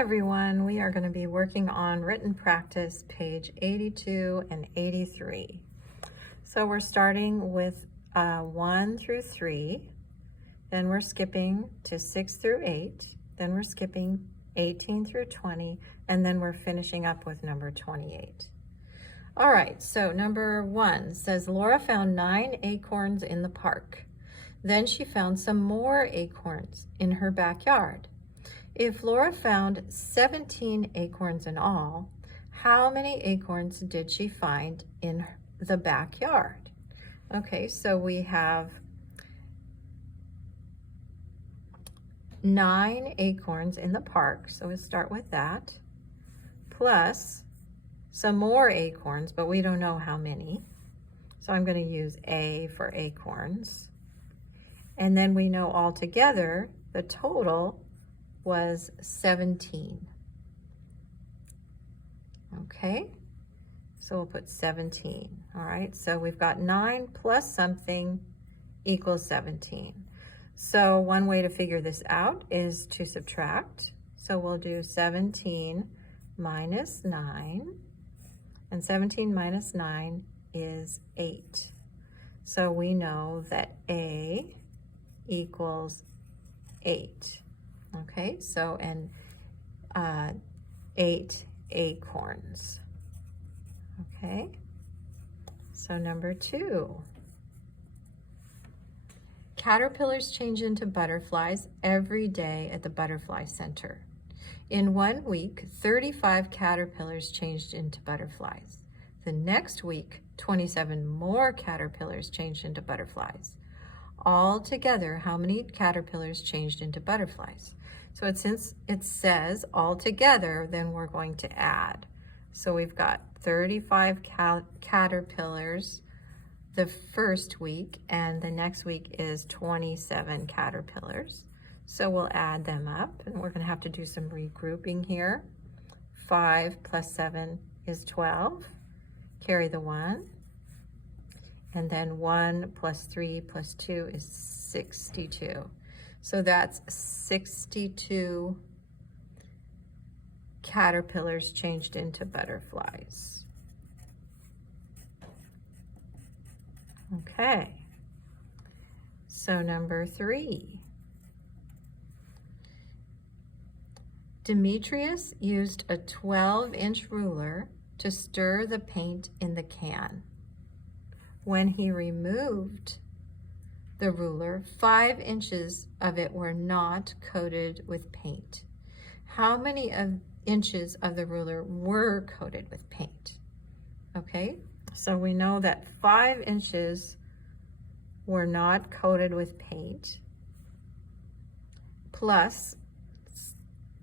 everyone, we are going to be working on written practice page 82 and 83. So we're starting with 1 through 3, then we're skipping to 6 through 8, then we're skipping 18 through 20, and then we're finishing up with number 28. All right, so number 1 says Laura found 9 acorns in the park. Then she found some more acorns in her backyard. If Laura found 17 acorns in all, how many acorns did she find in the backyard? Okay, so we have 9 acorns in the park, so we'll start with that, plus some more acorns, but we don't know how many. So I'm going to use A for acorns. And then we know altogether the total was 17. Okay, so we'll put 17. All right, so we've got 9 plus something equals 17. So one way to figure this out is to subtract. So we'll do 17 minus 9, and 17 minus 9 is 8. So we know that A equals 8. Okay, so and 8 acorns. Okay, so number 2. Caterpillars change into butterflies every day at the Butterfly Center. In 1 week, 35 caterpillars changed into butterflies. The next week, 27 more caterpillars changed into butterflies. Altogether, how many caterpillars changed into butterflies? So since it says altogether, then we're going to add. So we've got 35 caterpillars the first week, and the next week is 27 caterpillars. So we'll add them up, and we're going to have to do some regrouping here. 5 plus 7 is 12. Carry the 1. And then 1 plus 3 plus 2 is 62. So that's 62 caterpillars changed into butterflies. Okay, so number 3. Demetrius used a 12-inch ruler to stir the paint in the can. When he removed the ruler, 5 inches of it were not coated with paint. How many inches of the ruler were coated with paint? Okay, so we know that 5 inches were not coated with paint, plus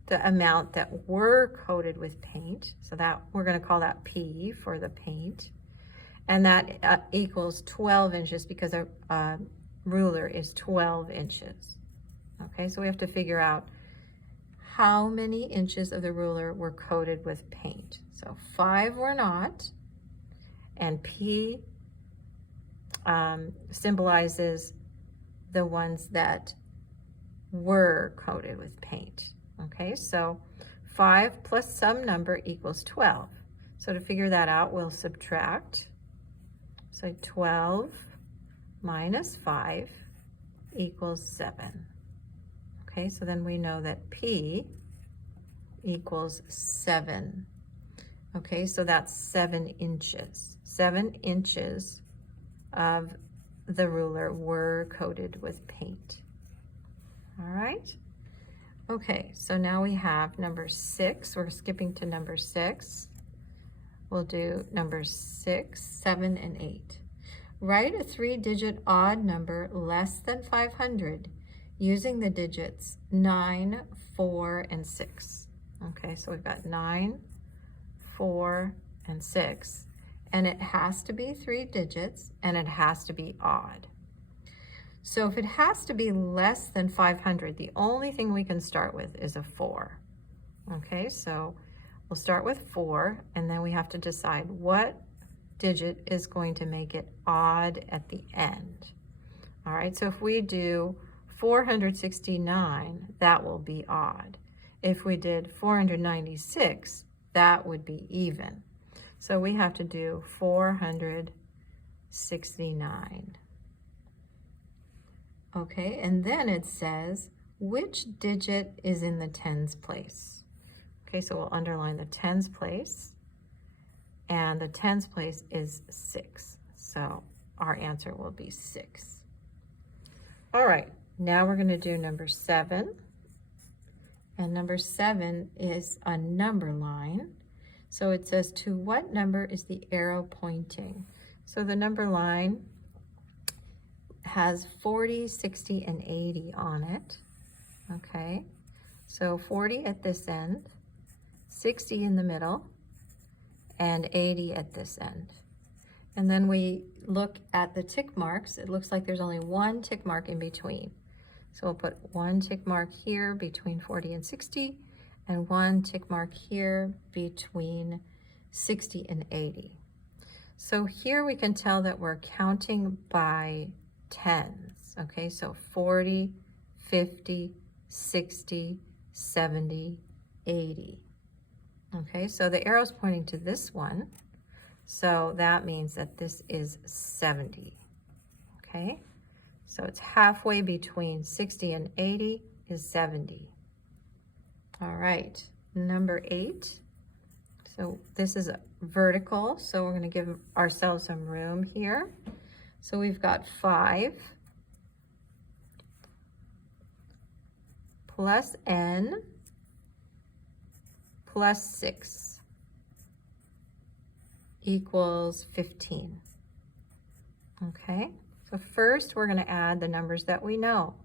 the amount that were coated with paint. So that we're going to call that P for the paint. And that equals 12 inches because a ruler is 12 inches. Okay, so we have to figure out how many inches of the ruler were coated with paint. So 5 were not, and P symbolizes the ones that were coated with paint. Okay, so 5 plus some number equals 12. So to figure that out, we'll subtract. So 12 minus 5 equals 7. Okay, so then we know that P equals 7. Okay, so that's 7 inches. 7 inches of the ruler were coated with paint. All right. Okay, so now we have number 6. We're skipping to number 6. We'll do number 6, 7, and 8. Write a 3-digit odd number less than 500 using the digits 9, 4, and 6. Okay, so we've got 9, 4, and 6. And it has to be 3 digits, and it has to be odd. So if it has to be less than 500, the only thing we can start with is a 4. Okay, so we'll start with 4, and then we have to decide what digit is going to make it odd at the end. All right, so if we do 469, that will be odd. If we did 496, that would be even. So we have to do 469. Okay, and then it says, which digit is in the tens place? Okay, so we'll underline the tens place, and the tens place is 6. So our answer will be 6. All right, now we're going to do number 7. And number 7 is a number line. So it says, to what number is the arrow pointing? So the number line has 40, 60, and 80 on it. Okay, so 40 at this end, 60 in the middle, and 80 at this end. And then we look at the tick marks. It looks like there's only one tick mark in between. So we'll put one tick mark here between 40 and 60, and one tick mark here between 60 and 80. So here we can tell that we're counting by tens. Okay, so 40, 50, 60, 70, 80. Okay, so the arrow's pointing to this one. So that means that this is 70. Okay, so it's halfway between 60 and 80 is 70. All right, number 8. So this is vertical, so we're going to give ourselves some room here. So we've got 5 plus n plus 6 equals 15. Okay, so first we're going to add the numbers that we know.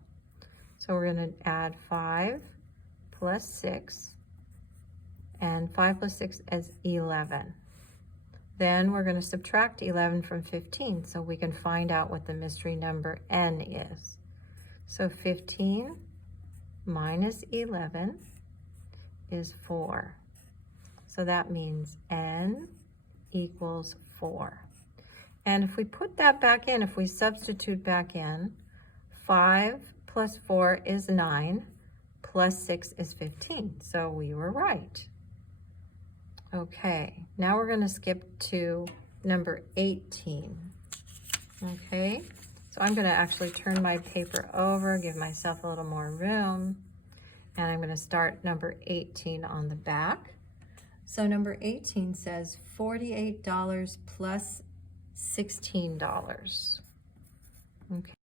So we're going to add 5 plus 6, and 5 plus 6 is 11. Then we're going to subtract 11 from 15 so we can find out what the mystery number n is. So 15 minus 11 is 4. So that means n equals 4. And if we put that back in, if we substitute back in, 5 plus 4 is 9, plus 6 is 15. So we were right. Okay, now we're going to skip to number 18. Okay, so I'm going to actually turn my paper over, give myself a little more room, and I'm going to start number 18 on the back. So number 18 says $48 plus $16. Okay.